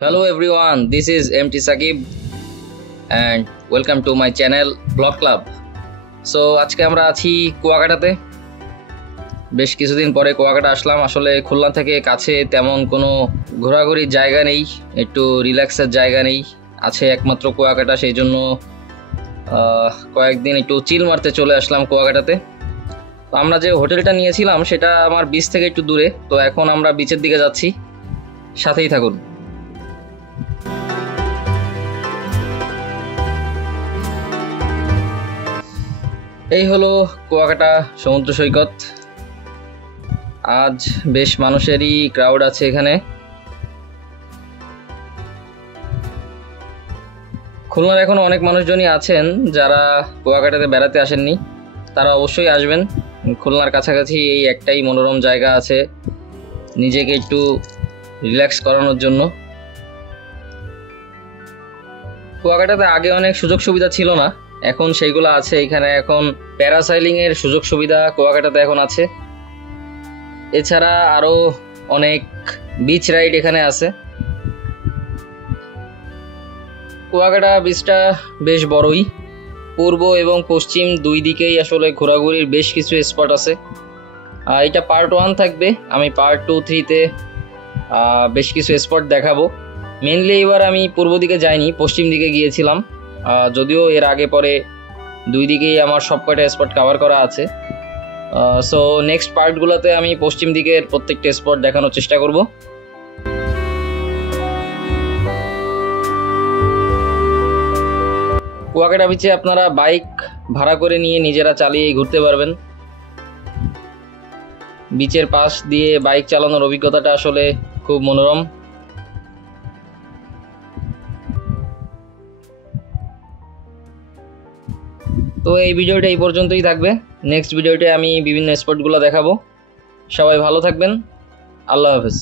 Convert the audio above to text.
Hello everyone, this is MT Sakib and welcome to my channel Vlog Club. So আজকে আমরা আছি কুয়াকাটাতে। বেশ কিছুদিন পরে কুয়াকাটা আসলাম। আসলে খুলনা থেকে কাছে তেমন কোনো ঘোরাঘুরির জায়গা নেই, একটু রিল্যাক্সের জায়গা নেই, আছে একমাত্র কুয়াকাটা। সেই জন্য কয়েকদিন একটু চিল মারতে চলে আসলাম কুয়াকাটাতে। তো আমরা যে হোটেলটা নিয়েছিলাম সেটা আমার বিচ থেকে একটু দূরে। তো এখন আমরা বিচের দিকে যাচ্ছি, সাথেই থাকুন। এই হলো কুয়াকাটা সমুদ্র সৈকত। আজ বেশ মানুষেরই ক্রাউড আছে এখানে। খুলনার এখন অনেক মানুষজনই আছেন যারা কুয়াকাটাতে বেড়াতে আসেননি, তারা অবশ্যই আসবেন। খুলনার কাছাকাছি এই একটাই মনোরম জায়গা আছে নিজেকে একটু রিল্যাক্স করানোর জন্য। কুয়াকাটাতে আগে অনেক সুযোগ সুবিধা ছিল না, এখন সেইগুলো আছে। এখানে এখন প্যারাসাইলিং এর সুযোগ সুবিধা কুয়াকাটাতে এখন আছে। এছাড়া আরো অনেক বিচ রাইড এখানে আছে। কুয়াকাটা বিচটা বেশ বড়ই, পূর্ব এবং পশ্চিম দুই দিকেই আসলে ঘোরাঘুরির বেশ কিছু স্পট আছে। এটা পার্ট 1 থাকবে, আমি পার্ট 2, 3-তে বেশ কিছু স্পট দেখাবো। মেনলি এবার আমি পূর্ব দিকে যাইনি, পশ্চিম দিকে গিয়েছিলাম। যদিও এর আগে পরে দুই দিকেই আমার সবকটা স্পট কভার করা আছে। সো নেক্সট পার্টগুলোতে আমি পশ্চিম দিকের প্রত্যেকটা স্পট দেখানোর চেষ্টা করব। কুয়াকাটা বিচে আপনারা বাইক ভাড়া করে নিয়ে নিজেরা চালিয়ে ঘুরতে পারবেন। বিচের পাশ দিয়ে বাইক চালানোর অভিজ্ঞতাটা আসলে খুব মনোরম। তো এই ভিডিওটা এই পর্যন্তই থাকবে। নেক্সট ভিডিওতে আমি বিভিন্ন স্পটগুলো দেখাবো। সবাই ভালো থাকবেন। আল্লাহ হাফেজ।